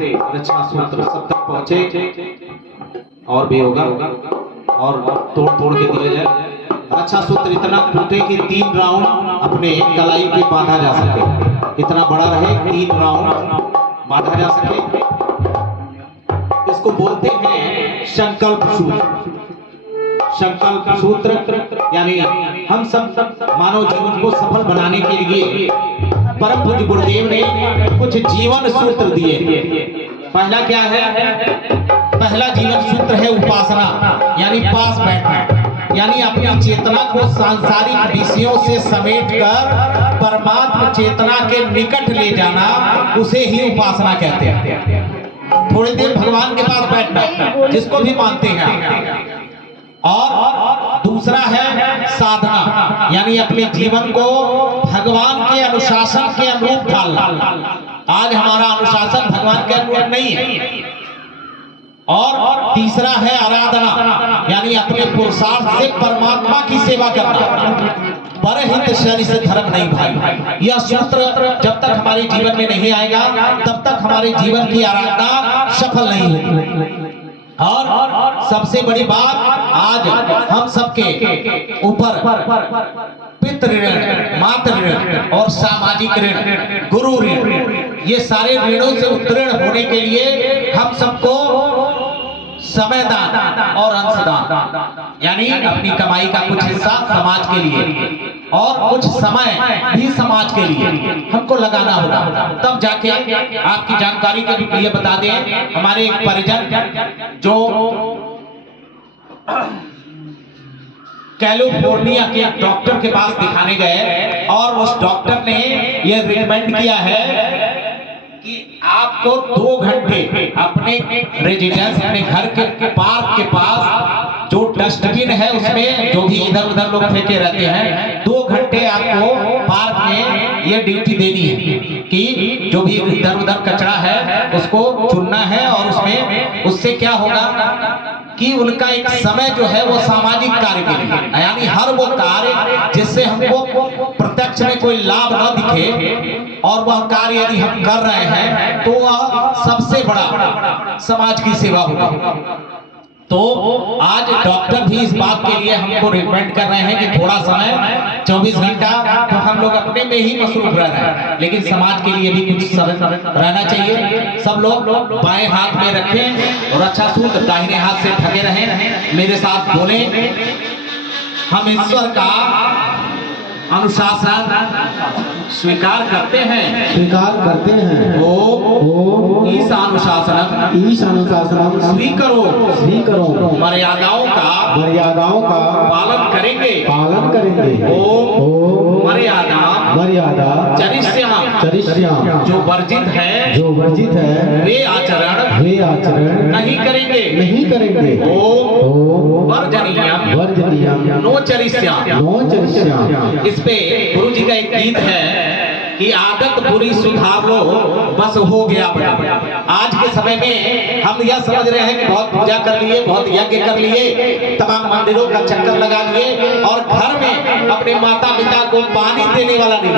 रक्षा सूत्र सब तक पहुंचे और भी होगा और तोड़ तोड़ के दिया जाए। रक्षा सूत्र इतना टूटे कि 3 राउंड अपने कलाई पे बांधा जा सके, इतना बड़ा रहे 3 राउंड बांधा जा सके। इसको बोलते हैं संकल्प सूत्र। संकल्प सूत्र यानी हम सब मानव जीवन को सफल बनाने के लिए परम पूज्य गुरुदेव ने कुछ जीवन सूत्र दिए। पहला क्या है? पहला जीवन सूत्र है उपासना, यानी पास बैठना, यानी अपनी चेतना को सांसारिक विषयों से समेटकर परमात्मा चेतना के निकट ले जाना, उसे ही उपासना कहते हैं। थोड़ी देर भगवान के पास बैठना, जिसको भी मानते हैं। और दूसरा है साधना, यानी अपने जीवन को भगवान के अनुशासन के अनुरूप ढालना। आज हमारा अनुशासन भगवान के अनुरूप नहीं है। और तीसरा है आराधना, यानी अपने पुरुषार्थ से परमात्मा की सेवा करना। परहित शरीर से धर्म नहीं भाई। यह सूत्र जब तक हमारे जीवन में नहीं आएगा तब तक हमारे जीवन की आराधना सफल नहीं होगी। और सबसे बड़ी बात, आज हम सबके ऊपर पितृ ऋण, मातृ ऋण और सामाजिक ऋण, गुरु ऋण, ये सारे ऋणों से उत्तीर्ण होने के लिए हम सबको समय दान और अंशदान, यानी अपनी कमाई का कुछ हिस्सा समाज के लिए और कुछ समय भी समाज के लिए हमको लगाना होगा। तब जाके आपकी जानकारी के लिए बता दें, हमारे एक परिजन जो कैलिफोर्निया के डॉक्टर के पास दिखाने गए और उस डॉक्टर ने यह रिकमेंड किया है कि आपको 2 घंटे अपने रेजिडेंस, अपने घर के पार्क के पास जो डस्टबिन है उसमें जो भी इधर उधर लोग फेंके रहते हैं, 2 घंटे आपको पार्क में ये ड्यूटी देनी है कि जो भी इधर उधर कचरा है उसको चुनना है। और उसमें उससे क्या होगा कि उनका एक समय जो है वो सामाजिक कार्य के लिए, यानी हर वो कार्य जिससे हमको प्रत्यक्ष में कोई लाभ न दिखे और वह कार्य यदि हम कर रहे हैं तो वह सबसे बड़ा समाज की सेवा होगी। तो आज डॉक्टर भी इस बात के लिए हमको रिकमेंड कर रहे हैं कि थोड़ा समय 24 घंटा तो हम लोग अपने में ही मसरूफ रह रहे हैं, लेकिन समाज के लिए भी कुछ समय रहना चाहिए। सब लोग बाएं हाथ में रखें और अच्छा सूत्र दाहिने हाथ से ढके रहें। मेरे साथ बोले, हम ईश्वर का अनुशासन स्वीकार करते हैं। ओम ईशानुशासनम स्वीकरो, मर्यादाओं का पालन करेंगे। ओम मर्यादा चरिष्याम, जो वर्जित है वे आचरण नहीं करेंगे। ओम वर्जनीयम नो चरिष्याम। इस पे गुरु जी का एक गीत है कि आदत बुरी सुधार लो बस हो गया बड़ा। आज के समय में हम यह समझ रहे हैं कि बहुत पूजा कर लिए, बहुत यज्ञ कर लिए, तमाम मंदिरों का चक्कर लगा लिए और घर में अपने माता पिता को पानी देने वाला नहीं।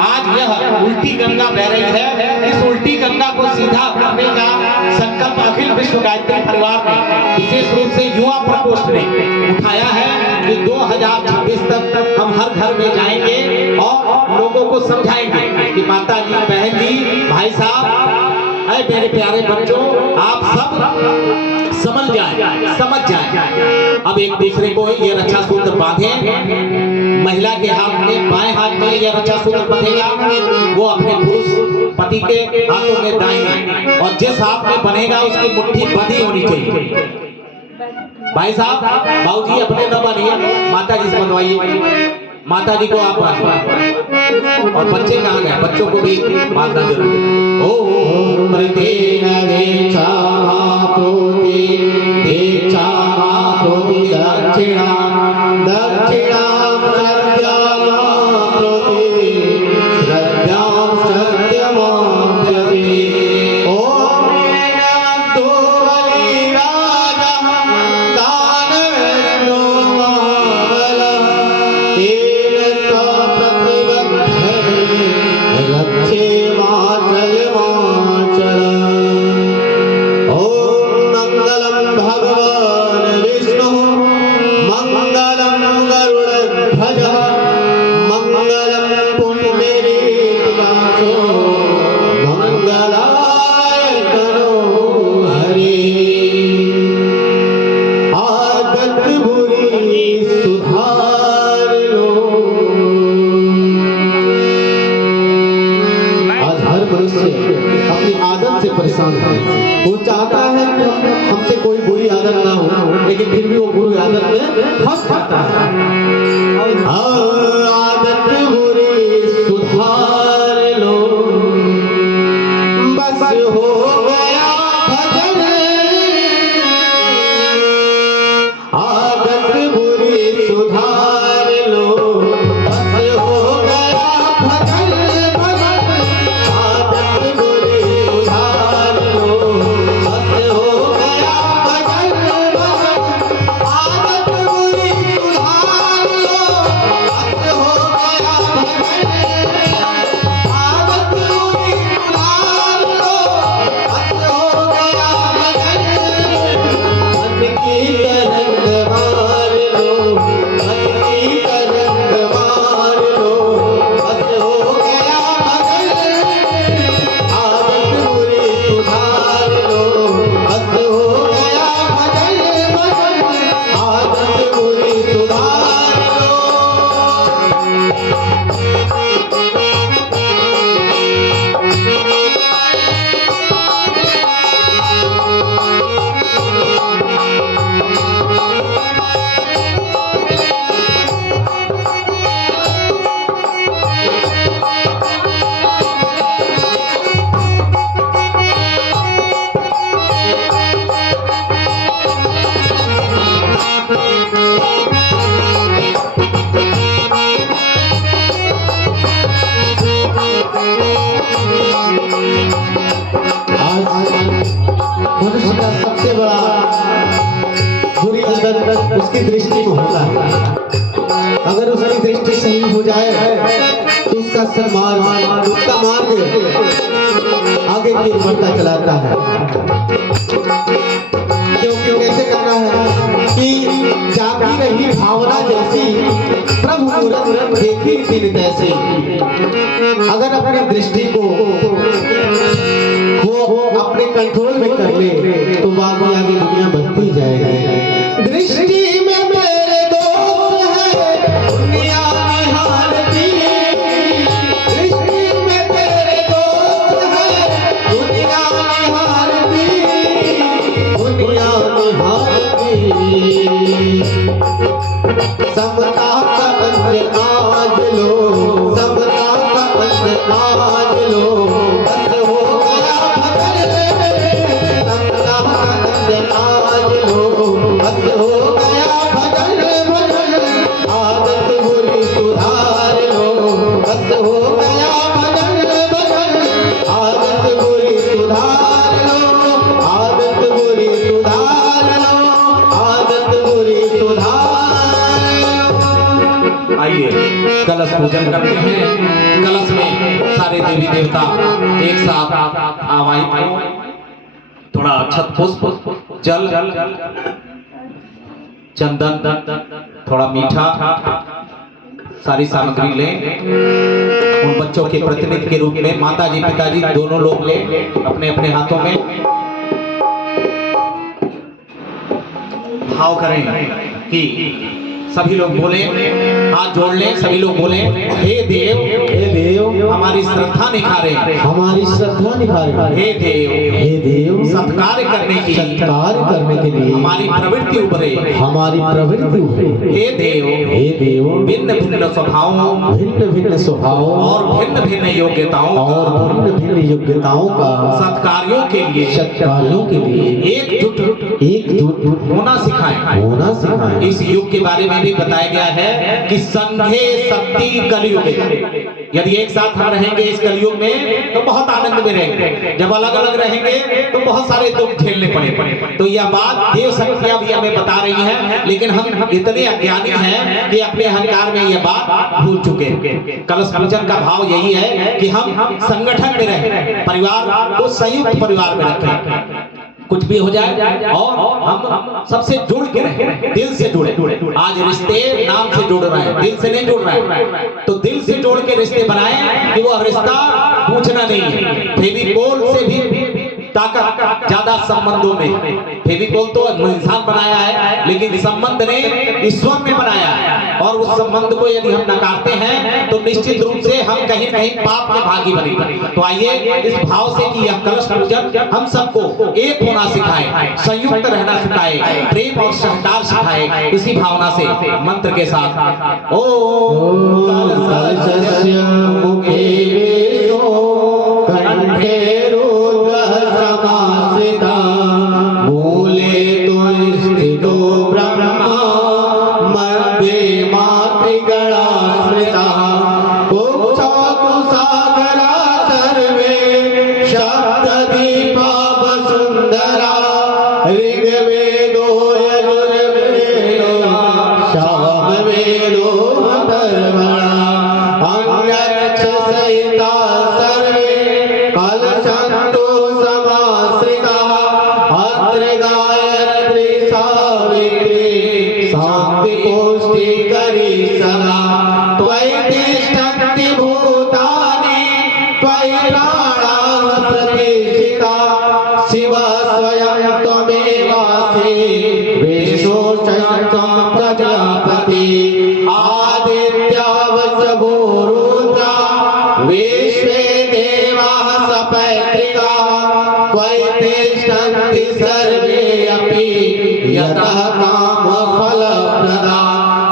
आज यह उल्टी गंगा बह रही है। इस उल्टी गंगा को सीधा करने का संकल्प अखिल विश्व गायत्री परिवार ने, विशेष रूप से युवा प्रकोष्ठ ने उठाया है कि 2026 तक हम हर घर में जाएंगे और लोगों को समझाएंगे कि माता जी, बहन जी, भाई साहब, अरे मेरे प्यारे बच्चों, आप सब समझ जाए। अब एक दूसरे को ये रक्षा सूत्र बांधे। महिला के हाथ में, बाएं हाथ में ये रक्षा सूत्र बंधेगा, वो अपने पुरुष पति के हाथों में दाएं, और जिस हाथ में बनेगा उसकी मुट्ठी बंधी होनी चाहिए। भाई साहब, बाबू जी अपने न बनिए, माता जी से बनवाइए। माता जी को आप बांधिए। और बच्चे कहाँ गए? बच्चों को भी बांधना जरूरी है। ओम रक्षे माचल माचल अपनी आदत से परेशान है। वो चाहता है कि हमसे कोई बुरी आदत ना हो, लेकिन फिर भी वो बुरी आदत में फंस जाता है। आदत बुरी सुधार लो, बस हो गया भजन। आदत बुरी सुधार लो, बस हो गया भजन भजन। आदत बुरी सुधार लो, बस हो गया भजन भजन। आदत बुरी सुधार लो, बस हो गया भजन। आदत बुरी सुधार लो, बस हो गया भजन। मन की तरंग मार लो, मन की तरंग मार लो, बस हो गया भजन। आदत बुरी सुधार लो, बस हो गया भजन भजन। आदत बुरी सुधार लो। मनुष्य का सबसे बड़ा बुरी आदत उसकी दृष्टि में होता है। अगर उसकी दृष्टि सही हो जाए तो उसका सम्मान, उसका मार्ग आगे की ओर बढ़ता चलाता है। क्योंकि कैसे करना है कि जागी रही भावना जैसी प्रभु मूरत देखी दिन तैसे। अगर अपनी दृष्टि को वो अपने कंट्रोल में कर ले तो बाकी आगे दुनिया बनती जाएगी। दृष्टि में मेरे दोस्त है दुनिया निहारती, दृष्टि में तेरे दोस्त है दुनिया निहारती, दुनिया निहारती। समता का अंत आज लो, समता का अंत आज लो, बस हो गया भजन। समता का अंत आज लो, बस हो गया भजन भजन। आदत बुरी सुधार लो, बस हो गया भजन भजन। आदत बुरी सुधार लो, आदत बुरी सुधार लो, आदत बुरी सुधार लो। आइए कलश पूजन करते हैं। कलश में सारे देवी देवता एक साथ आवाहित, थोड़ा अक्षत पुष्प, जल, चंदन, थोड़ा मीठा, सारी सामग्री लें। उन बच्चों के प्रतिनिधि के रूप में माताजी पिताजी दोनों लोग लें अपने अपने हाथों में। भाव करें कि सभी लोग बोले, हाथ जोड़ लें, सभी लोग बोले, हे देव, हे देव हमारी श्रद्धा निखारे, हमारी श्रद्धा निखारे। हे देव, हे देव सत्कार करने के लिए हमारी प्रवृत्ति उभरे, हमारी प्रवृत्ति उभरे। हे देव, हे देव भिन्न भिन्न स्वभावों, भिन्न भिन्न स्वभावों और भिन्न भिन्न योग्यताओं और भिन्न भिन्न योग्यताओं का सत्कार्यों के लिए, सत्कार्यों के लिए एकजुट होना सिखाएं। इस युग के बारे में भी बताया गया है कि संघे शक्ति कलयुग। यदि एक साथ हम रहेंगे इस कलयुग में तो बहुत आनंद में रहेंगे, जब अलग अलग रहेंगे तो बहुत सारे दुख झेलने पड़े। तो यह बात देव शक्तियां भी हमें बता रही हैं, लेकिन हम इतने अज्ञानी हैं कि अपने अहंकार में यह बात भूल चुके हैं। कलश पूजन का भाव यही है कि हम संगठन में रहें, परिवार को संयुक्त परिवार में रखें। कुछ भी हो जाए और हम सबसे जुड़ के रहें, दिल से जुड़े। आज रिश्ते नाम से जुड़ रहे हैं, दिल से नहीं जुड़ रहे हैं। तो दिल से जोड़ के रिश्ते बनाएं कि वो रिश्ता पूछना नहीं है। फेविकोल से भी ताकत ज्यादा संबंधों में। फेविकोल तो इंसान बनाया है, लेकिन संबंध ने ईश्वर ने बनाया और उस संबंध को यदि हम नकारते हैं तो निश्चित रूप से हम कहीं न कहीं पाप के भागी बनेंगे। तो आइए इस भाव से कि यह कलश पूजन हम सबको एक होना सिखाए, संयुक्त रहना सिखाए, प्रेम और सहकार सिखाए। इसी भावना से मंत्र के साथ ओम कलशस्य मुखे वेशो कंठे रुद्रः समासिता मूले तु स्थितो ब्रह्मा मध्ये मातृगणा स्मृता कुक्षातु सागरा सर्वे शब्ददीपा वसुन्धरा ऋग्वेदो यजुर्वेदो सामवेदो अथर्वणा अंगच्छ सहिता सर्वे कलशन्तु समाश्रिताः अत्र गायत्री सावित्री शान्ति पुष्टिकरी सदा त्वयि तिष्ठन्ति भूतानि त्वयि प्राणाः प्रतिष्ठिता शिव स्वयं त्वमेवासि विशोचयन्तं प्रजापति आदित्या वसवो रुद्रा विश्वे देवाः सपैतृकाः त्वयि तिष्ठन्ति सर्वे अपि यतः कामफलप्रदा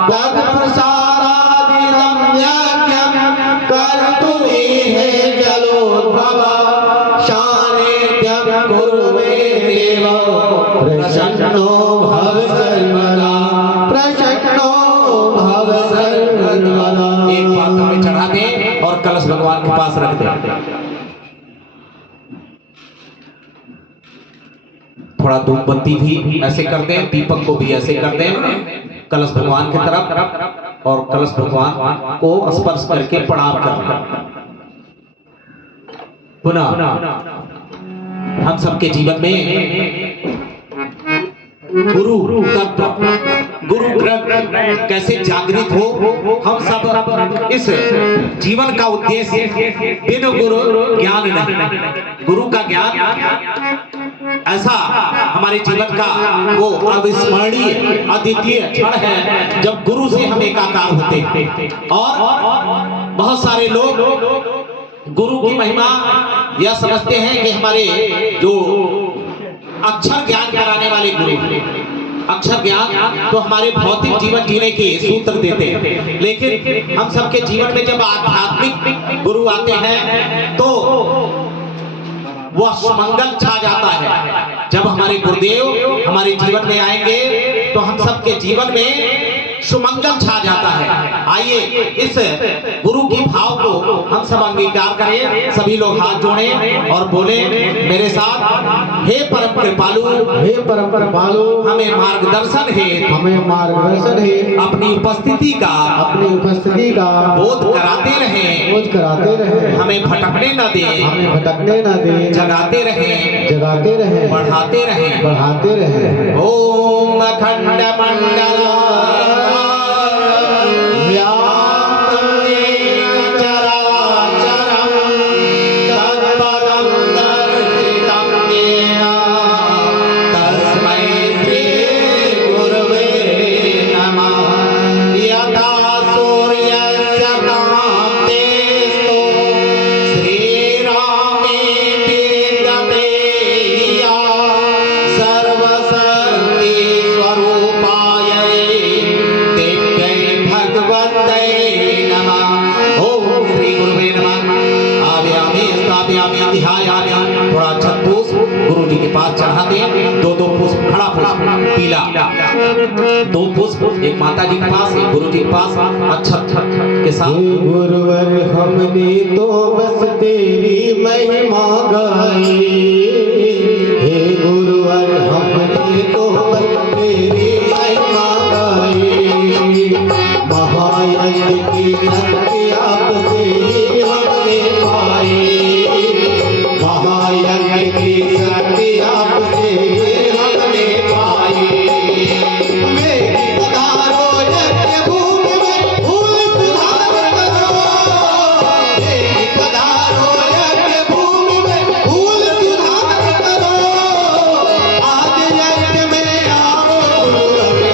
तत्प्रसादादिदं यज्ञं कर्तुमिह जलोद्भवा शानित्यं कुरु मे देव प्रसन्नो भव सर्वदा प्रसन्नो भव सर्वदा। एक बात हमें चढ़ा दें और कलश भगवान के पास रख दें। थोड़ा धूप बत्ती भी ऐसे कर दें, दीपक को भी ऐसे कर दें कलश भगवान की तरफ और कलश भगवान को स्पर्श करके प्रणाम कर पुनः हम सबके जीवन में गुरु ग्रंथ कैसे जागृत हो। हम सब इस जीवन का उद्देश्य बिना गुरु ज्ञान नहीं, गुरु का ज्ञान ऐसा हमारे जीवन का वो अविस्मरणीय अद्वितीय क्षण है जब गुरु से हम एकाकार होते हैं। और बहुत सारे लोग गुरु की महिमा यह समझते हैं कि हमारे जो अक्षर ज्ञान कराने वाले गुरु, अक्षर ज्ञान तो हमारे भौतिक जीवन जीने के सूत्र देते हैं, लेकिन हम सबके जीवन में जब आध्यात्मिक गुरु आते हैं तो वह सुमंगल छा जाता है। जब हमारे गुरुदेव हमारे जीवन में आएंगे तो हम सबके जीवन में सुमंगल छा जाता है। आइए इस गुरु की भाव को हम सब अंगीकार करें। सभी लोग हाथ जोड़ें और बोले मेरे साथ, हे परम कृपालु, हे परम कृपालु हमें मार्गदर्शन है, हमें मार्गदर्शन है, अपनी उपस्थिति का बोध कराते रहें, बोध कराते रहे, हमें भटकने न दें, हमें भटकने न दे, जगाते रहें, जगाते रहे, बढ़ाते रहें, बढ़ाते रहे। ओम अखंड मंडल थोड़ा छत पुष्प गुरु जी के पास चढ़ा दें। दो पुष्प, खड़ा पुष्प पीला, दो पुष्प एक माता जी के पास, एक गुरु जी के पास, अक्षत के साथ। गुरुवर हमने तो बस तेरी महिमा गाई, हे गुरुवर हमने तो बस तेरी महिमा गाई, महायज्ञ की शक्ति आपसे हमने पाई, महायज्ञ की शक्ति आपसे हमने पाई। मेरी पधारो यज्ञ भूमि में भूल सुधार करो, मेरी पधारो यज्ञ भूमि में भूल सुधार करो, आज यज्ञ में आओ गुरु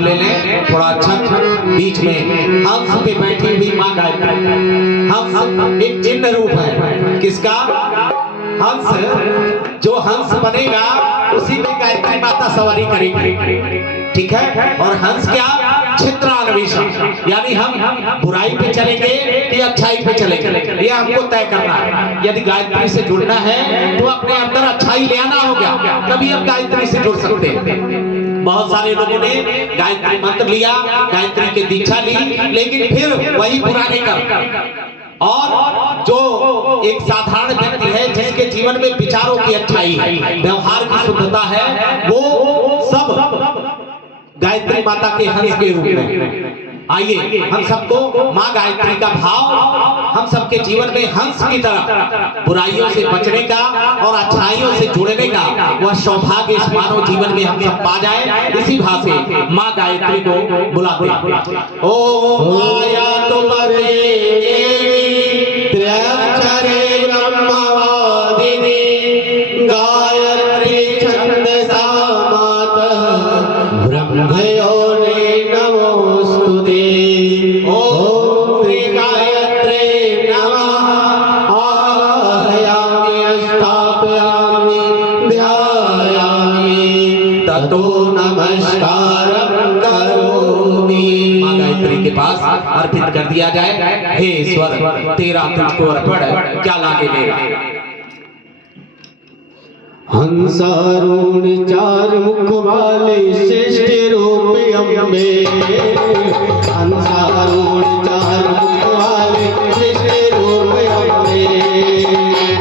नाम ले लें। थोड़ा अच्छा बीच में हंस पे बैठी हुई माँ गायत्री। हंस एक चिन्ह रूप है किसका? हंस। जो हंस बनेगा उसी में गायत्री माता सवारी करेगी, ठीक है। और हंस क्या? क्षेत्रान्वेषण, यानी हम बुराई पे चलेंगे कि अच्छाई पे चलेंगे, ये हमको तय करना है। यदि गायत्री से जुड़ना है तो अपने अंदर अच्छाई ले आना होगा, तभी हम गायत्री से जुड़ सकते हैं। बहुत सारे लोगों ने गायत्री मंत्र लिया, गायत्री की दीक्षा ली, लेकिन फिर वही पुराने कर। और जो एक साधारण व्यक्ति है जिसके जीवन में विचारों की अच्छाई है, व्यवहार की शुद्धता है, वो सब गायत्री माता के हंस के रूप में। आइए हम सबको माँ गायत्री का भाव, हम सबके जीवन में हंस की तरह बुराइयों से बचने का और अच्छाइयों से जुड़ने का वह सौभाग्य इस मानव जीवन में हम सब पा जाए, इसी भाव से माँ गायत्री को बुलाते हैं। ओ माया तुम्हारे त्रयक्षरे ब्रह्मवादिनी गायत्री छंदसा मातः ब्रह्मयोनि नमोस्तुते। ओम श्री गायत्रे नमः। आह्वयामि स्थापयामि ध्यायामि ततो नमस्कारं करोमि। माँ गायत्री के पास अर्पित कर दिया जाए। हे ईश्वर, तेरा तुझको अर्पण, क्या लागे मेरा। हंसारूढ़ चार मुख वाले श्रेष्ठ रूप अम्बे। हंसारूढ़ चार मुख वाले श्रेष्ठ रूप अम्बे।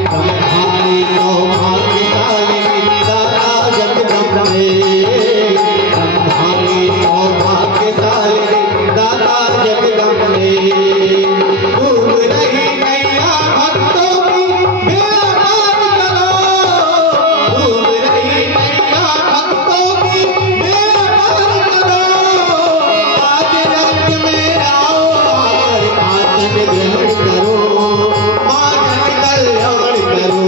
ब्रह्माणी सौभाग्यशालिनी दाता जगदम्बे। ब्रह्माणी सौभाग्यशालिनी दाता जगदम्बे। डूब रही नैया भक्तों की बेड़ा पार करो। डूब रही नैया भक्तों की बेड़ा पार करो। आज रक्त में आओ आकर आसन ग्रहण करो। माँ जन कल्याण करो।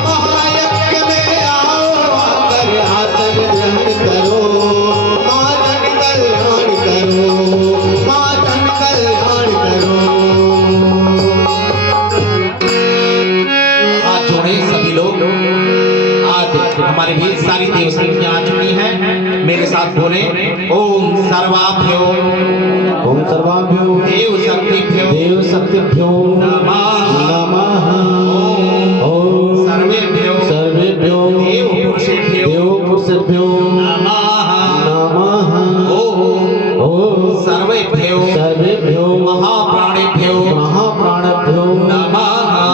महायज्ञ में आओ आकर आसन ग्रहण करो। माँ जन कल्याण करो। माँ जन कल्याण करो। आज जोड़े सभी लोग। आज हमारे भी सारी देव शक्तियां आ चुकी हैं। मेरे साथ बोले ओम सर्वाभ्यो, ओम सर्वाभ्यो देव शक्तिभ्यो, देव शक्तिभ्यो नमः। नमः। ओम सर्वेभ्यो, सर्वेभ्यो देव पुरुषेभ्यो, देव पुरुषेभ्यो नमः। नमः। ओम सर्वेभ्यो, सर्वेभ्यो महाप्राणेभ्यो, महाप्राणभ्यो नमः।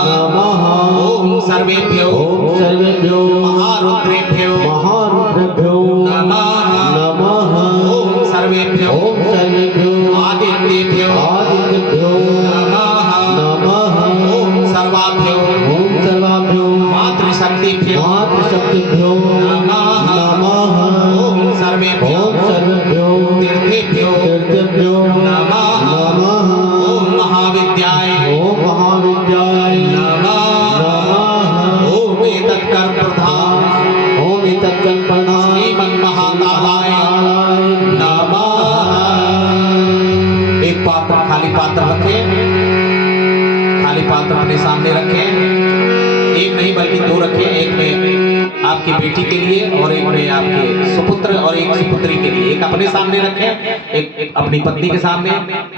नमः। ओम सर्वेभ्यो, ओम सर्वेभ्यो महारुद्रेभ्यो, महारुद्रेभ्यो नमः। नमः। ओम सर्वेभ्यो, ओम सर्वेभ्यो आदित्येभ्यो, आदित्यभ्यो नमः। नमः। ओम सर्वाभ्यो, ओम सर्वाभ्यो मातृशक्तिभ्यो, मातृशक्तिभ्यो नमः। नमः। ओम सर्वेभ्यो, ओम सर्वेभ्यो तीर्थेभ्यो, तीर्थेभ्यो नमः। नमः। ओम महाविद्याय, ओम महाविद्याय नमः। नमः। ओम एतत्कर प्रधान, ओम एतत्कं प्रणाम श्रीमन्महाकालाय नमः। एक पात्र, खाली पात्र रखें, खाली पात्र अपने सामने रखें। एक नहीं बल्कि दो रखें। एक में आपकी बेटी के लिए और एक में आपके सुपुत्र और एक सुपुत्री के लिए। एक अपने सामने रखें, एक अपनी पत्नी के सामने।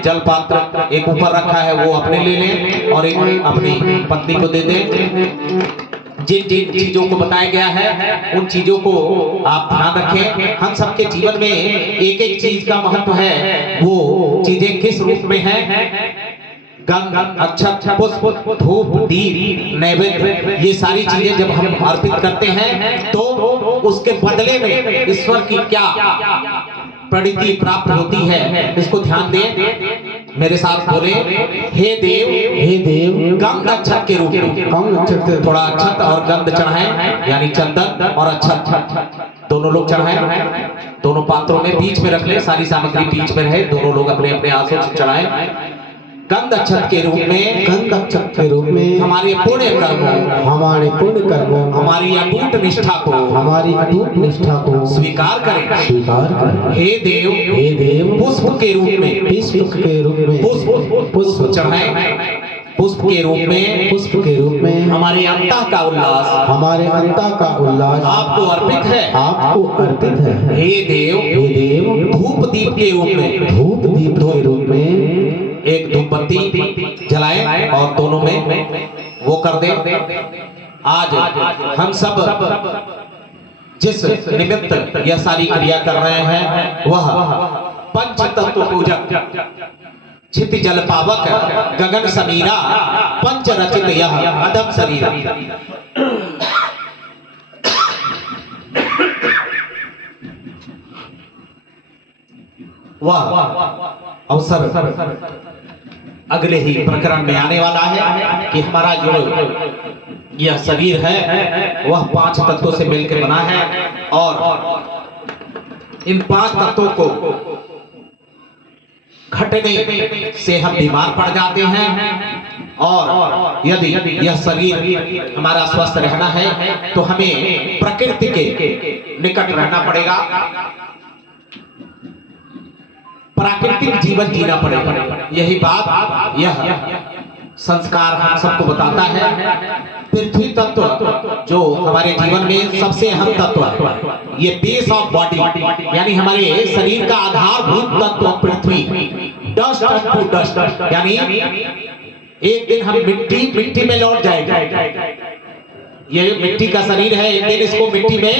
जल पात्र एक ऊपर रखा है वो अपने ले लें और एक अपनी पत्नी को दे दें। जिन जिन चीजों को बताया गया है उन चीजों को आप ध्यान रखें। हम सबके जीवन में एक एक चीज का महत्व है। वो चीजें किस रूप में हैं? गंध, अक्षत, पुष्प, धूप, दीप, नैवेद्य, ये सारी चीजें जब हम अर्पित करते हैं तो उसके बदले में ईश्वर की क्या प्रणीति प्राप्त होती है, इसको ध्यान दें। मेरे साथ बोले हे देव, हे देव गंध अक्षत के रूप में कम अक्षत थोड़ा अक्षत और गंध चढ़ाएं, यानी चंदन और अक्षत दोनों लोग चढ़ाएं। दोनों पात्रों में बीच में रख ले, सारी सामग्री बीच में रहे, दोनों लोग अपने अपने आंसू से चढ़ाएं। गंधक्षत के रूप में, गंधक्षत के रूप में हमारे पुण्य कर्मों, हमारे पुण्य कर्मों, हमारी अटूट निष्ठा को, हमारी अटूट निष्ठा को स्वीकार करें, स्वीकार करें। हे देव, हे देव, पुष्प के रूप में, पुष्प के रूप में पुष्प चढ़ाएं, पुष्प के रूप में, पुष्प के रूप में हमारे अंतः का उल्लास, हमारे अंतः का उल्लास आपको अर्पित है, आपको अर्पित है। हे देव, हे देव, धूप दीप के रूप में, धूप दीप के रूप में एक धूप बत्ती जलाएं और दोनों में वो कर दें। आज हम सब जिस निमित्त यह सारी क्रिया कर रहे हैं वह पंच तत्व पूजक, छित जल पावक, गगन समीरा, पंच रचित यह अदम शरीर। वह अवसर अगले ही प्रकरण में आने वाला है कि हमारा जो यह शरीर है वह पांच तत्वों से मिलकर बना है और इन पांच तत्वों को घटने से हम बीमार पड़ जाते हैं और यदि यह शरीर हमारा स्वस्थ रहना है तो हमें प्रकृति के निकट रहना पड़ेगा, प्राकृतिक जीवन जीना पड़ेगा। यही बात यह संस्कार हम सबको बताता है। पृथ्वी तत्व जो हमारे जीवन में सबसे अहम तत्व है, ये बेस ऑफ बॉडी यानी हमारे शरीर का आधारभूत तत्व पृथ्वी, डस्ट टू डस्ट यानी एक दिन हम मिट्टी में लौट जाएंगे। ये मिट्टी का शरीर है, एक दिन इसको मिट्टी में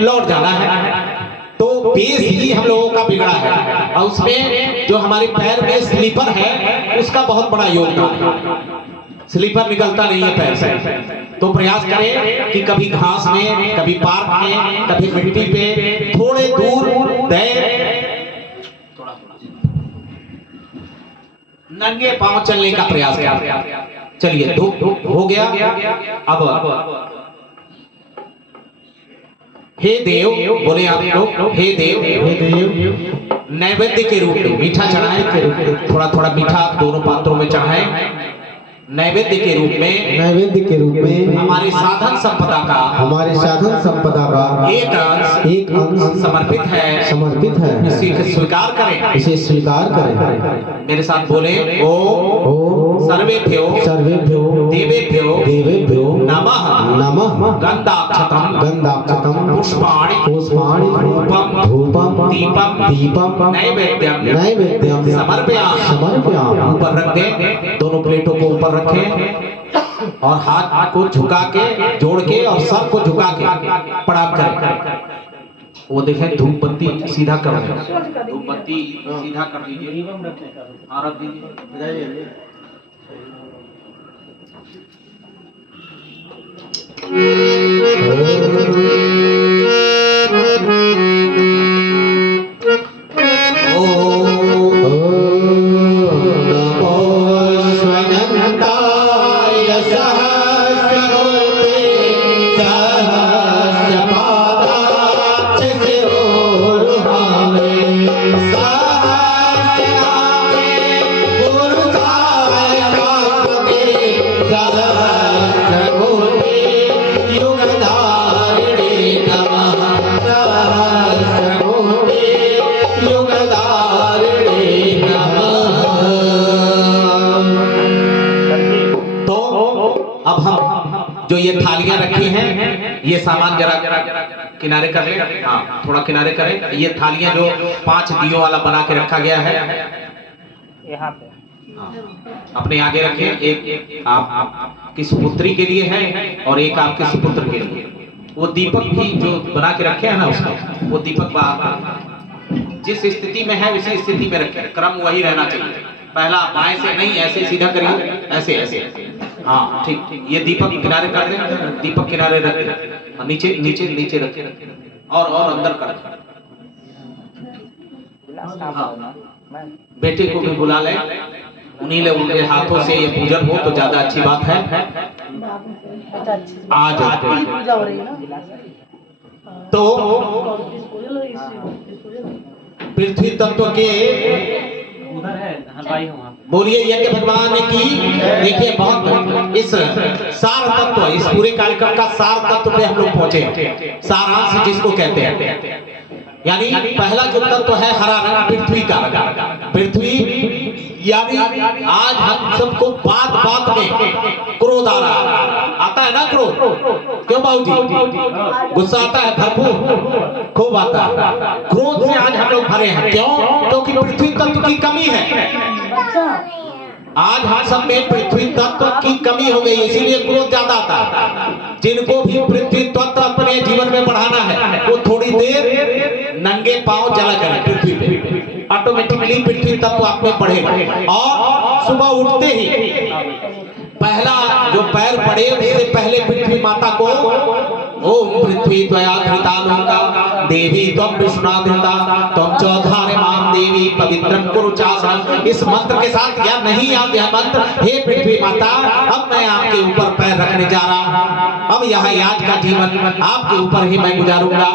लौट जाना है। तो बेस ही हम लोगों का बिगड़ा है और उसमें जो हमारे पैर में स्लीपर है उसका बहुत बड़ा योगदान है। स्लीपर निकलता नहीं है पैर से, तो प्रयास करें कि कभी घास में, कभी पार्क में, कभी मिट्टी पे थोड़े दूर नंगे पांव चलने का प्रयास करें। चलिए धूप हो गया। अब हे देव बोले आप लोग, हे देव, हे देव, नैवेद्य के रूप में मीठा चढ़ाए के रूप में, थोड़ा थोड़ा मीठा दोनों पात्रों में चढ़ाए। नैवेद्य के रूप में, नैवेद्य के रूप में हमारे साधन संपदा का, हमारे साधन संपदा का एक अंश समर्पित है, इसे स्वीकार करें, इसे स्वीकार करें। मेरे साथ बोले ओम सर्वेभ्यो देवेभ्यो नमः गंधाक्षतम पुष्पाणि धूपम दीपम नैवेद्यम समर्पयामि। ऊपर रख दें, दोनों प्लेटों को ऊपर रखें और हाथ को झुका के, जोड़ के और सर को झुका के प्रणाम करें। वो देखें धूप बत्ती सीधा कर दें, धूप बत्ती सीधा कर दीजिए और रख दीजिए। जो ये थालियां रखी हैं, ये सामान जरा किनारे कर ले, हाँ थोड़ा किनारे करें। ये थालियां जो 5 दियों वाला बना के रखा गया है यहाँ पे, अपने आगे रखें। एक आपकी सुपुत्री के लिए है और एक आपके सुपुत्र के लिए। वो दीपक भी जो बना के रखे हैं ना, उसमें वो दीपक जिस स्थिति में है उसी स्थिति में रखें, क्रम वही रहना चाहिए। पहला बाएं से नहीं, ऐसे सीधा करिए, ऐसे ऐसे, हाँ ठीक। ये दीपक किनारे कर दें, दीपक किनारे रख दें, नीचे नीचे नीचे रखे और अंदर कर दें। हाँ, बेटे को भी बुला लें, उन्हीं उनके हाथों से ये पूजन हो तो ज्यादा अच्छी बात है। आज तो पृथ्वी तत्व के उधर है हलवाई है वहाँ पे। बोलिए यज्ञ भगवान की। देखिए बहुत इस सार तत्व, इस पूरे कार्यक्रम का सार तत्व पे हम लोग पहुंचे। सारांश जिसको कहते हैं, यानी पहला जो तत्व है हरा रंग पृथ्वी का। पृथ्वी यानी आज हम सबको बात बात में क्रोध आ रहा आता है ना, क्रोध क्यों बाबूजी? गुस्सा आता है भरपूर, खूब आता है। क्रोध से आज हम लोग भरे हैं, क्यों? क्योंकि पृथ्वी तत्व की कमी है। आज हम सब में पृथ्वी तत्व की कमी हो गई, इसीलिए क्रोध ज्यादा आता है। जिनको भी पृथ्वी तत्व अपने जीवन में बढ़ाना है वो थोड़ी देर नंगे पांव चला करें पृथ्वी पे, ऑटोमेटिकली पृथ्वी तत्व आप में बढ़ेगा। और सुबह उठते ही पहला जो पैर पड़े उससे पहले पृथ्वी माता को ओम पृथ्वी त्वया धृता लोका देवी त्वं विष्णुनाधृता त्वं चौधारे माम देवी पवित्रम कुरु चासनम। इस मंत्र के साथ या नहीं याद यह मंत्र, हे पृथ्वी माता अब मैं आपके ऊपर पैर रखने जा रहा हूँ, अब यह आज का जीवन आपके ऊपर ही मैं गुजारूंगा,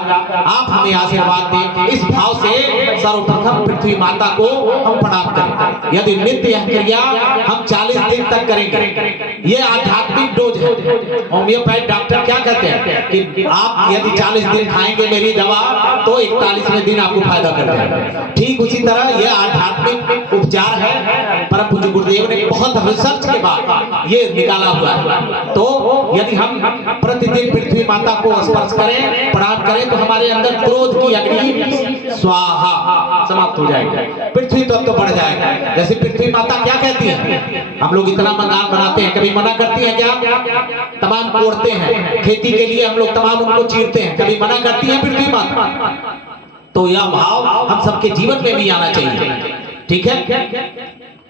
आप हमें आशीर्वाद दें। इस भाव से सर्वप्रथम पृथ्वी माता को हम प्रणाम करें। यदि नित्य यह क्रिया हम 40 दिन तक करेंगे, ये आध्यात्मिक डोज है। होम्योपैथ डॉक्टर क्या कहते हैं कि आप यदि 40 दिन खाएंगे मेरी दवा तो 41वें दिन आपको फायदा कर देगा। ठीक उसी तरह यह आध्यात्मिक उपचार है। परम पूज्य गुरुदेव ने बहुत रिसर्च के बाद ये निकाला हुआ है। तो यदि हम प्रतिदिन पृथ्वी माता को स्पर्श करें, प्रणाम करें, तो हमारे अंदर क्रोध की अग्नि स्वाहा समाप्त हो जाएगी, पृथ्वी तत्व बढ़ जाएगा। जैसे पृथ्वी माता क्या कहती है, हम लोग इतना मकान बनाते हैं, कभी मना करती है क्या? तमाम तोड़ते हैं, खेती के लिए हम लोग तमाम उनको चीरते हैं, कभी मना करती है पृथ्वी माता? तो यह भाव हम सबके जीवन में भी आना चाहिए, ठीक है।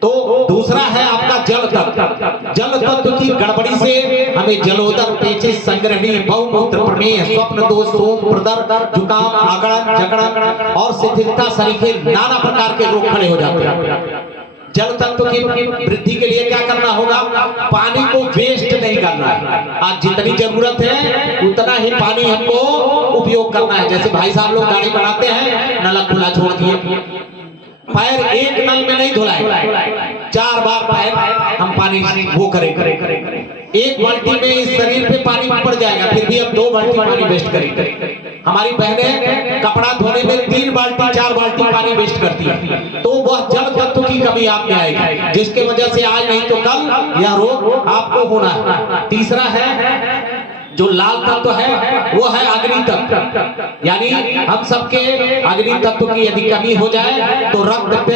तो दूसरा है आपका जल तत्व। जल तत्व की गड़बड़ी से हमें जलोदर, पेचिश, संग्रहणी, बहुमूत्र, प्रमेह, स्वप्न दोष, सोम, प्रदर, जुकाम, आगड़न, जगड़न और शिथिलता सरीखे नाना प्रकार के रोग खड़े हो जाते हैं। जल तत्व की वृद्धि के लिए क्या करना होगा? पानी को वेस्ट नहीं करना है। आज जितनी जरूरत है उतना ही पानी हमको उपयोग करना है। जैसे भाई साहब लोग गाड़ी बनाते हैं, नल खुला छोड़ दिए, पैर एक नल में नहीं धुलाए, 4 बार पैर हम पानी वो करें। एक बाल्टी में इस शरीर पे पानी पड़ जाएगा, फिर भी हम 2 बाल्टी पानी वेस्ट करेंगे। हमारी बहनें कपड़ा धोने में 3 बाल्टी 4 बाल्टी पानी वेस्ट करती है, तो वह जल तत्व की कमी आप में आएगी, जिसके वजह से आज नहीं तो कल यह रोग आपको होना है। तीसरा है जो लाल तत्व है वो है अग्नि तत्व, यानी हम सबके अग्नि तत्व की यदि कमी हो जाए तो रक्त,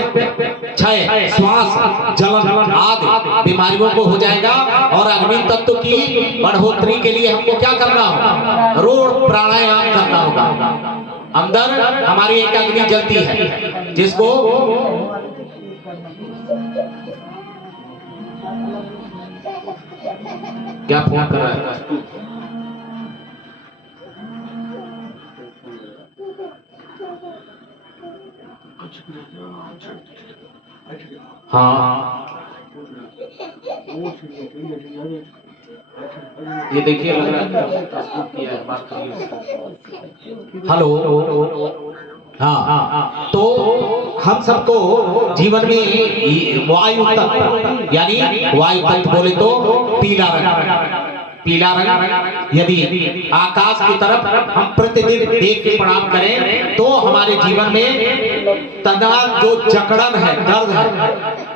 क्षय, श्वास, जलन आदि बीमारियों को हो जाएगा। और अग्नि तत्व की बढ़ोतरी के लिए हमको क्या करना होगा? रोज प्राणायाम करना होगा। अंदर हमारी एक अग्नि जलती है जिसको क्या फोन कर रहा है? हाँ ये देखिए लग रहा है बात करिए। हेलो, हाँ। तो हम सबको जीवन में वायु तत्व, यानी वायु तत्व बोले तो पीला रंग, पीला रंग यदि आकाश की तरफ हम प्रतिदिन देख के प्रणाम करें तो हमारे जीवन में तनाव, जो जकड़न है, दर्द है,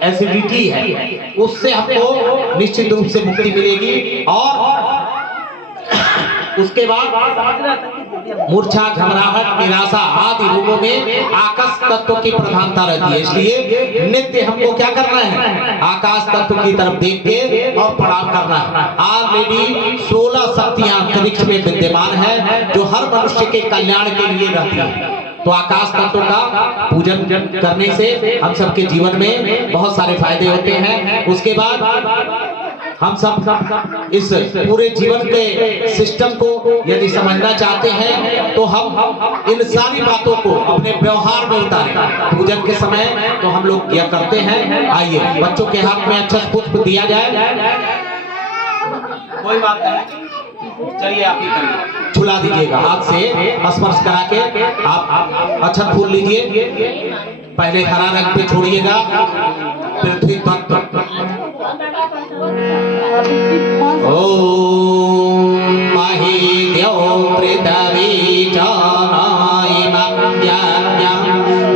एसिडिटी है, उससे हमको निश्चित रूप से मुक्ति मिलेगी। और उसके बाद मूर्छा, घबराहट, निराशा आदि रोगों में आकाश तत्व की प्रधानता रहती है। इसलिए नित्य हमको क्या करना है? आकाश तत्व की तरफ देख के और प्रणाम करना है। ऑलरेडी 16 शक्तियां अंतरिक्ष में विद्यमान है जो हर मनुष्य के कल्याण के लिए रहती है। तो आकाश तत्व का पूजन करने से हम सबके जीवन में बहुत सारे फायदे होते हैं। उसके बाद हम सब इस पूरे जीवन के सिस्टम को यदि समझना चाहते हैं तो हम इन सारी बातों को अपने व्यवहार में उतारें। पूजन के समय तो हम लोग क्या करते हैं, आइए बच्चों के हाथ में अच्छा पुष्प दिया जाए, कोई बात नहीं। चलिए आप ही करिए, झुला दीजिएगा हाथ से स्पर्श करा के। आप अक्षत फूल लीजिए, पहले हरा रंग पे छोड़िएगा, पृथ्वी तत्व। ओम महीद्यो पृथ्वी जानाय मज्ञान्यं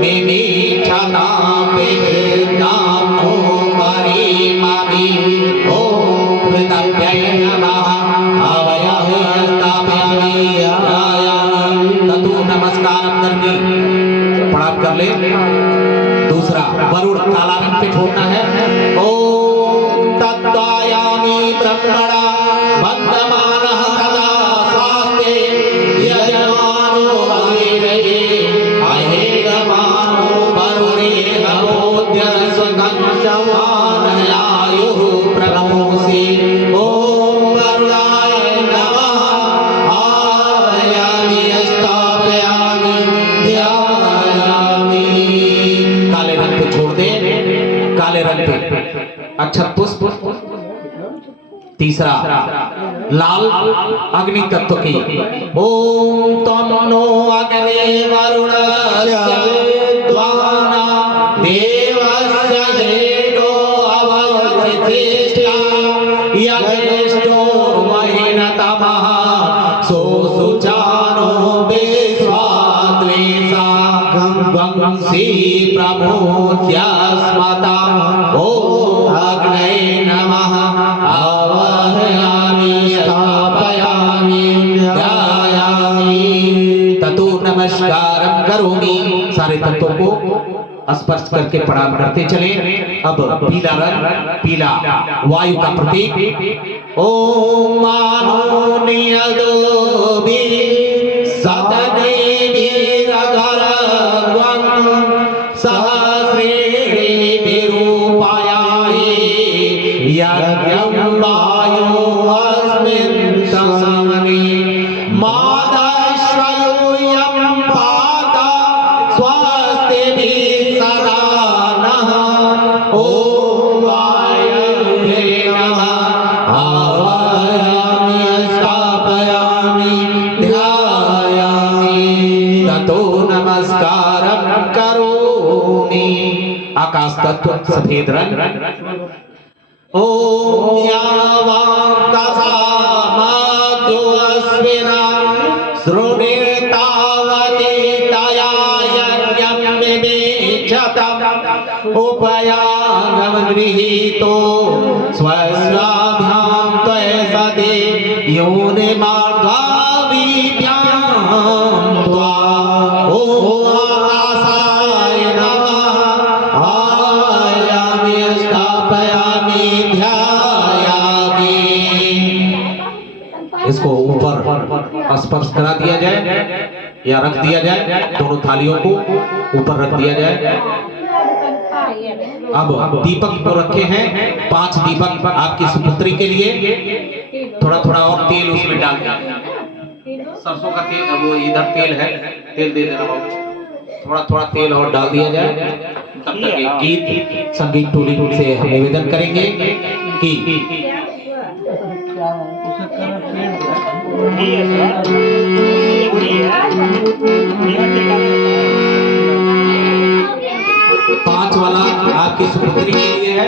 मिमिच्छतां विविद्यां नो मरीमि। ओम पृथ्व्यै नमः आवयः स्थापयामि ततु नमस्कारं करनी, प्रणाम कर ले। दूसरा वरुण काला रंग पे छोड़ना है। ओम तत्त्वायामि ब्रह्मणा वन्दमानः सदा स्वास्ते यजमानो अग्निरये अहेगमानो वरुणे नमोद्यस्वगंशमानयायुः प्रभोसि। ओम वरुणाय नमः आयामि स्थापयामि ध्यायामि। काले रंग पे छोड़ दे, काले रंग पे अक्षत पुष्प। तीसरा लाल अग्नि तत्व की। ओम तम नो अग्नि वरुणस्य विद्वाना देवस्य हेतो अवसिष्ठा यज्ञेष्ठो महिनतमः सोसुचानो विश्वाद्वेषा गंसी प्रमोद्यस्मता। ओम अग्नये नमः आवाहयामि स्थापयामि ध्यायामि ततो नमस्कारं करोमि। सारे तत्वों को स्पर्श करके प्रणाम करते चले। अब पीला रंग, पीला वायु का प्रतीक। ओम मानो नियदोभि सतने वीरगरद्वं सहस्रेणि विरूपायाहि यज्ञं वायो अस्मिन् समने मादश्वयूयं पात स्वस्तिभिः सदा नः। ओम वायवे नमः आवाहयामि स्थापयामि ध्यायामि ततो नमस्कारं करोमि। आकाश तत्व सफेद रंग। ओम यावांकसा मधुअस्विना श्रुणेतावती तया यज्ञं मिमिच्छतम् उपयागं गृहीतो स्वस्वाभ्यां त्वयसते योनिमार्गाभिभ्यां त्वा। ओम आकाशाय नमः आयामि स्थापयामि ध्यायामि। इसको ऊपर स्पर्श करा दिया जाए या रख दिया जाए, दोनों थालियों को ऊपर रख दिया जाए। अब दीपक को रखे हैं 5 दीपक आपकी सुपुत्री के लिए। थोड़ा थोड़ा और तेल उसमें डाल दिया, सरसों का तेल, वो इधर तेल है, तेल दे देना बाबू। थोड़ा थोड़ा तेल और डाल दिया जाए। तब तक एक गीत संगीत टोली से हम निवेदन करेंगे कि पांच वाला आपकी सुपुत्री के लिए है,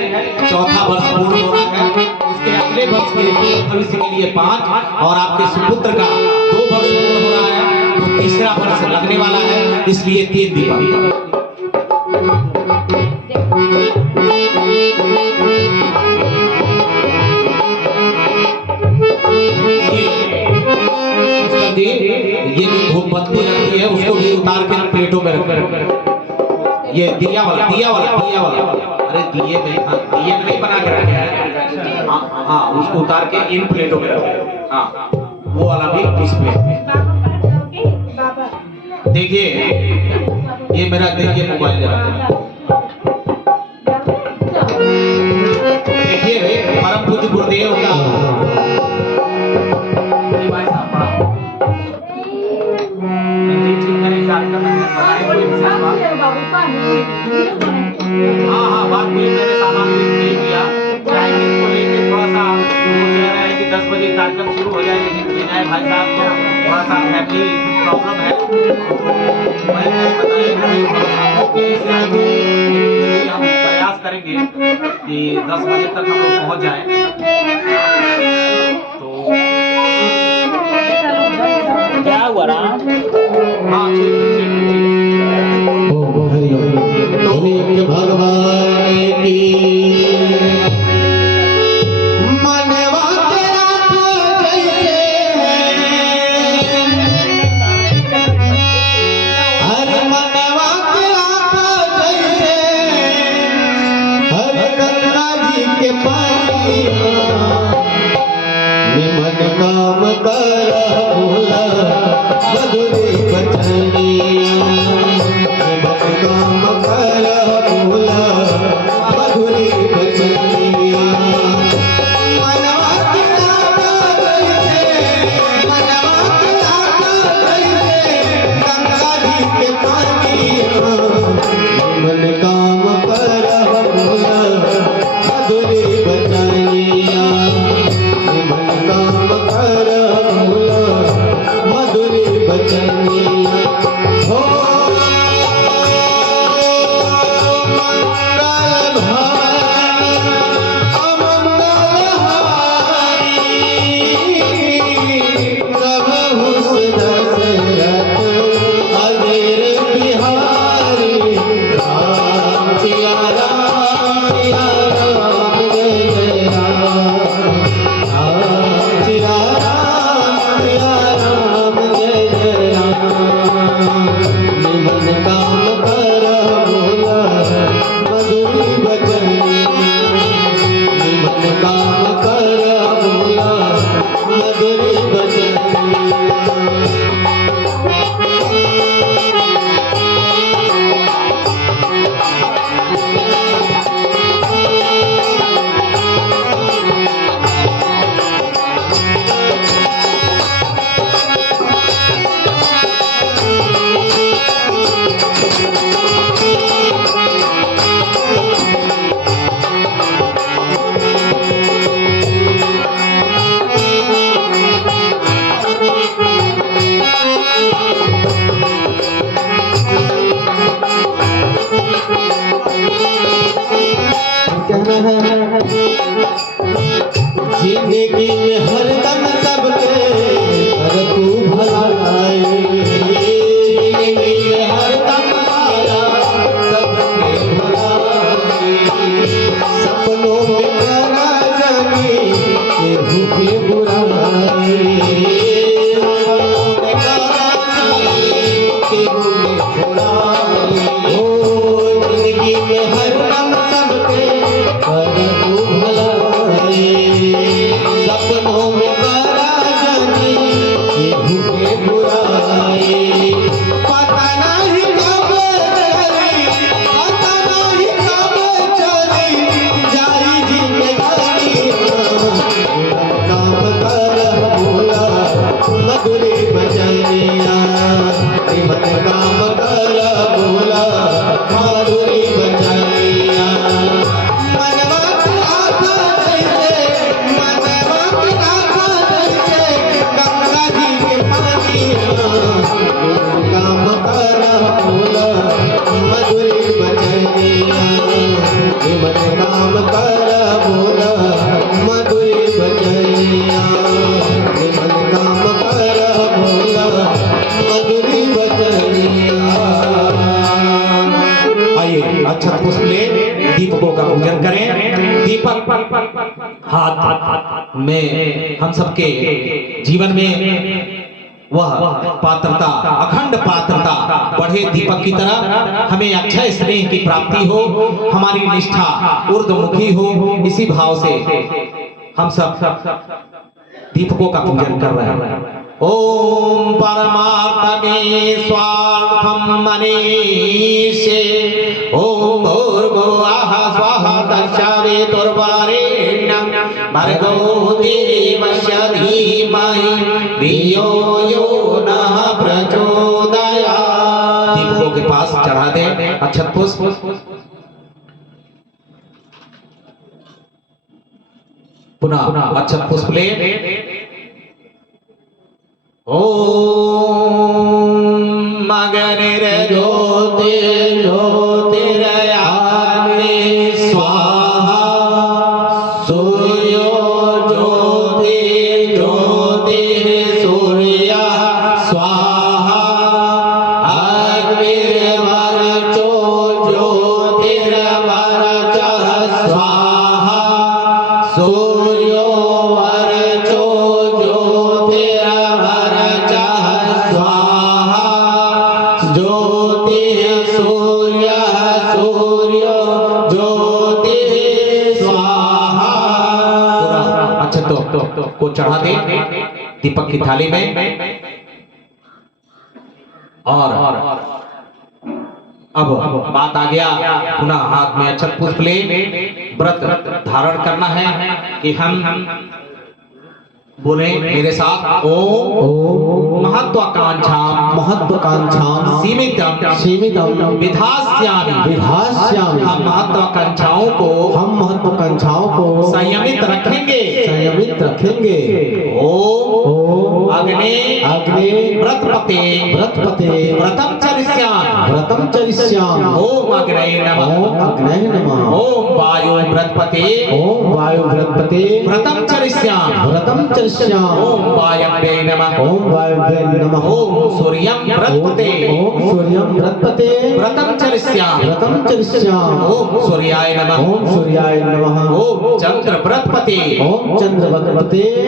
चौथा वर्ष पूर्ण हो रहा है, उसके अगले वर्ष के भविष्य के लिए 5 और आपके सुपुत्र का 2 वर्ष पूर्ण हो रहा है तो तीसरा वर्ष लगने वाला है, इसलिए 3 दीपक। ये धूपबत्ती रखी है उसको भी उतार के प्लेटों में रख। ये दिया वाला अरे दिए में नहीं बना के रखे हैं। हाँ उसको उतार के इन प्लेटों में रखे। हाँ वो वाला भी इस प्लेट में। देखिए ये मेरा, देखिए मोबाइल जरा देखिए परम पूज्य गुरुदेव का हाँ बात हुई, मैंने सामान दे दिया। टाइमिंग को लेकर थोड़ा सा वो कह रहा है कि 10 बजे कार्यक्रम शुरू हो जाए, लेकिन हम प्रयास करेंगे कि 10 बजे तक हम लोग पहुंच जाएं। तो क्या हुआ राम? हाँ ठीक नित्य भगवान की मनवा तेरा तो जैसे हरे मनवा तेरा तो जैसे हरे गंगा जी के पानी निमन काम कर भोला मधुरी बचनी निमन काम कर भोला मधुरी बचनिया मनवा तेरा कैसे मनवा तेरा कैसे गंगा जी के पानी निमन काम कर भोला मधुरी बचनिया निमन काम कर भोला मधुरी बचनिया हो मंगल भाई अमंगल हारी प्रभु दशरथ अधीर बिहारी राम सिया राम जय जय राम सिया राम जय जय राम निमन काम कर भोला मधुरी बचनिया निमन काम कर भोला मधुरी बचनिया कहना है जिंदगी में हरदम सबके कर तू भलाई जिंदगी में हरदम मारा सबके भलाई सपनों में करा जानी केहू के बुराई सपनों में करा जानी केहू के बुराई ओ जिंदगी में हरदम सबके कर तू भलाई सपनों में करा जानी केहू के बुराई पता नहीं कब चली पता नहीं कब चली जाई जिंदगानी काम कर भोला मधुरी बचनिया निमन काम कर भोला मधुरी बचनिया मनवा तेरा कैसे मनवा तेरा कैसे गंगा जी के पानी काम कर भोला मधुरी बचनिया निमन काम कर भोला मधुरी बचनिया निमन काम कर भोला मधुरी बचनिया। आइए अच्छा पुष्प ले दीपकों का पूजन करें। दीपक हाथ में हम सबके जीवन में वह पात्रता अखंड पात्रता बढ़े दीपक की तरह हमें अक्षय स्नेह की प्राप्ति हो हमारी निष्ठा ऊर्ध्वमुखी हो इसी भाव से हम सब दीपकों का पूजन कर रहे हैं। ओम परमात्मे स्वार्थम मनीषे ओम भूर्भुवः स्वः तत्सवितुर्वरेण्यं भर्गो देवस्य धीमहि धियो यो नः प्रचोदयात्। दीपकों के पास चढ़ा दे अक्षत पुष्प। पुनः अक्षत पुष्प ले। ओम निर्ज्योति ज्योतिरग्नि स्वाहा सूर्यो ज्योति ज्योतिः सूर्यः स्वाहा अग्निर्वर्चो ज्योतिर्वर्चः स्वाहा सूर्यो वर्चो ज्योतिर्वर्चः स्वाहा ज्योतिः सूर्यः सूर्यो ज्योतिः स्वाहा। अच्छा तो को चढ़ा दे दीपक की थाली में और अब बात आ गया पुनः हाथ में अक्षत पुष्प ले व्रत धारण करना है कि हम बोले मेरे साथ ओम महत्वाकांक्षा सीमितम विधास्यामि हम महत्वाकांक्षाओं को संयमित रखेंगे ओम अग्नि व्रतपते व्रतम चरिष्यामि ओम अग्नये नमः ओम वायु व्रतपते व्रतम चरिष्यामि ओम वायव्ये नमः ओम सूर्यं व्रतपते व्रतम चरिष्यामि ओम सूर्याय नमः ओम चंद्र व्रतपते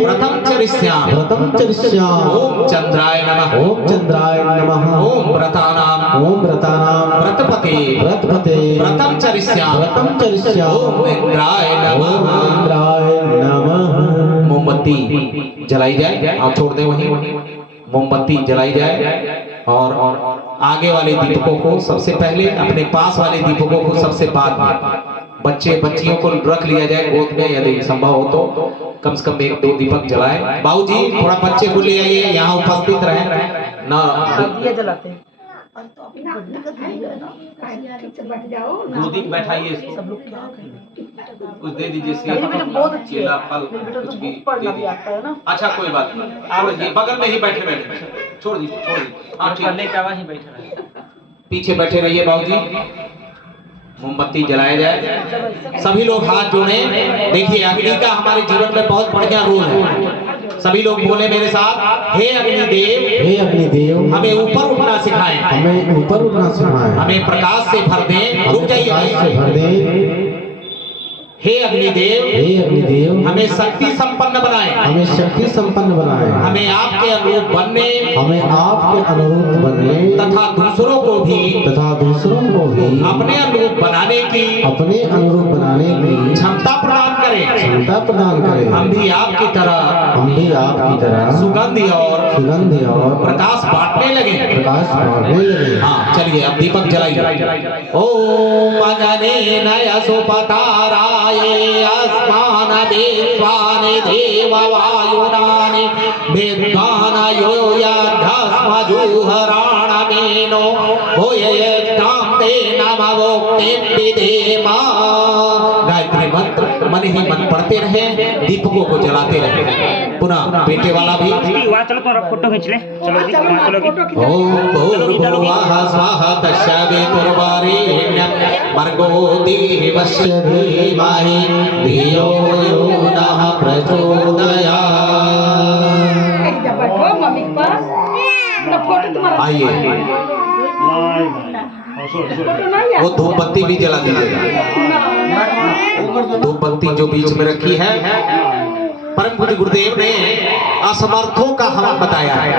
व्रतम चरिष्यामि ओम चंद्राय नमः ओम व्रतानां व्रतपते व्रतम चरिष्यामि ओम इंद्राय नमः। मोमबत्ती जलाई जाए और छोड़ दे वहीं मोमबत्ती जलाई जाए और आगे वाले दीपकों को सबसे पहले अपने पास वाले दीपकों को सबसे बाद में बच्चे बच्चियों को रख लिया जाए गोद में यदि संभव हो तो कम से कम 1-2 दीपक जलाए। बाबूजी थोड़ा बच्चे को ले आइए यहाँ उपस्थित रहे ना जलाते हैं गोदी में बैठाइए सब लोग क्या करेंगे कुछ दे दीजिए बहुत अच्छी केला फल कुछ भी दे दीजिए। अच्छा कोई बात नहीं छोड़ बगल में ही बैठे छोड़ दीजिए हाँ ठीक वहीं बैठा रहे पीछे बैठे रहिए बाबूजी। मोमबत्ती जलाया जाए सभी लोग हाथ जोड़े। देखिए अग्नि का हमारे जीवन में बहुत बढ़िया रोल है। सभी लोग बोले मेरे साथ हे अग्निदेव हमें ऊपर उठना सिखाएं हमें प्रकाश से भर दें। रुक जाइए हे अग्निदेव हमें शक्ति संपन्न बनाएं हमें आपके अनुरूप बनने तथा दूसरों को भी अपने अनुरूप बनाने की क्षमता प्रदान करें। हम भी आपकी तरह सुगंधि और प्रकाश बांटने लगे। हाँ चलिए अब दीपक जलाइए। ओम अग्नेन यशोपताराय अस्मान देवानि देववायुनानि विद्वानयो यद्धस्मजुहराणमेनो भूयेष्टां ते नमवोक्तिं विधेमा। गायत्री मंत्र मन ही मन पढ़ते रहे दीपकों को जलाते रहे। पुनः बेटे वाला भी वहाँ चलो तुम्हारा फोटो खींच ले चलो जी वहाँ चलोगे ओम भूर्भुवः स्वाहा तस्यावितुर्वरेण्यं भर्गो देवस्य धीमहि धियो यो नः प्रचोदयात्। आइए वो धूपबत्ती भी जला दीजिएगा। धूपबत्ती जो बीच में रखी है परम पूज्य गुरुदेव ने असमर्थों का हवन बताया है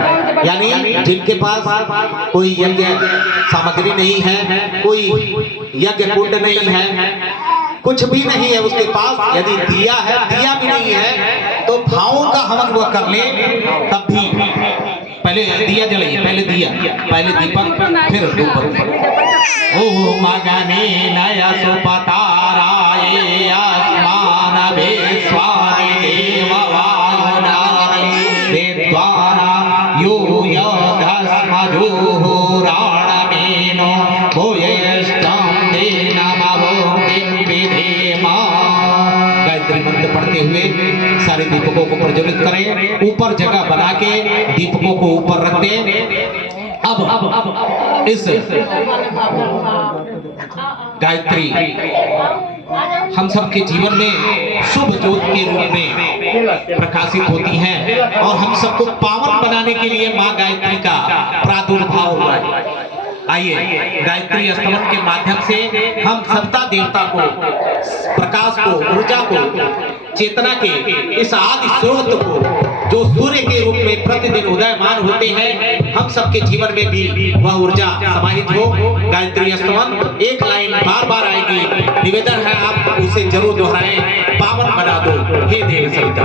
यानी जिनके पास कोई यज्ञ सामग्री नहीं है कोई यज्ञ कुंड नहीं है कुछ भी नहीं है उसके पास यदि दिया भी नहीं है तो भावों का हवन वह कर ले तब भी पहले दिया जलाइए पहले दीपक फिर धूपबत्ती। ओम अग्नेन यशोपताराय अस्मान विश्वानि देववायुनानि विद्वानयो यद्धस्मजुहराणमेनो भूयेष्टां ते नमवोक्तिं विधेमा। गायत्री मंत्र पढ़ते हुए सारे दीपकों को प्रज्वलित करें। ऊपर जगह बना के दीपकों को ऊपर रख दें। अब इस गायत्री हम सबके जीवन में शुभ ज्योत के रूप में प्रकाशित होती हैं और हम सबको पावन बनाने के लिए माँ गायत्री का प्रादुर्भाव हुआ है। आइए गायत्री स्तवन के माध्यम से हम सत्ता देवता को, प्रकाश को, ऊर्जा को, चेतना के इस आदि स्रोत को, जो सूर्य के रूप में प्रतिदिन उदयमान होते हैं, हम सबके जीवन में भी वह ऊर्जा समाहित हो। गायत्री स्तवन एक लाइन बार बार आएगी, निवेदन है आप उसे जरूर दोहराएं, पावन बना दो हे देव सविता।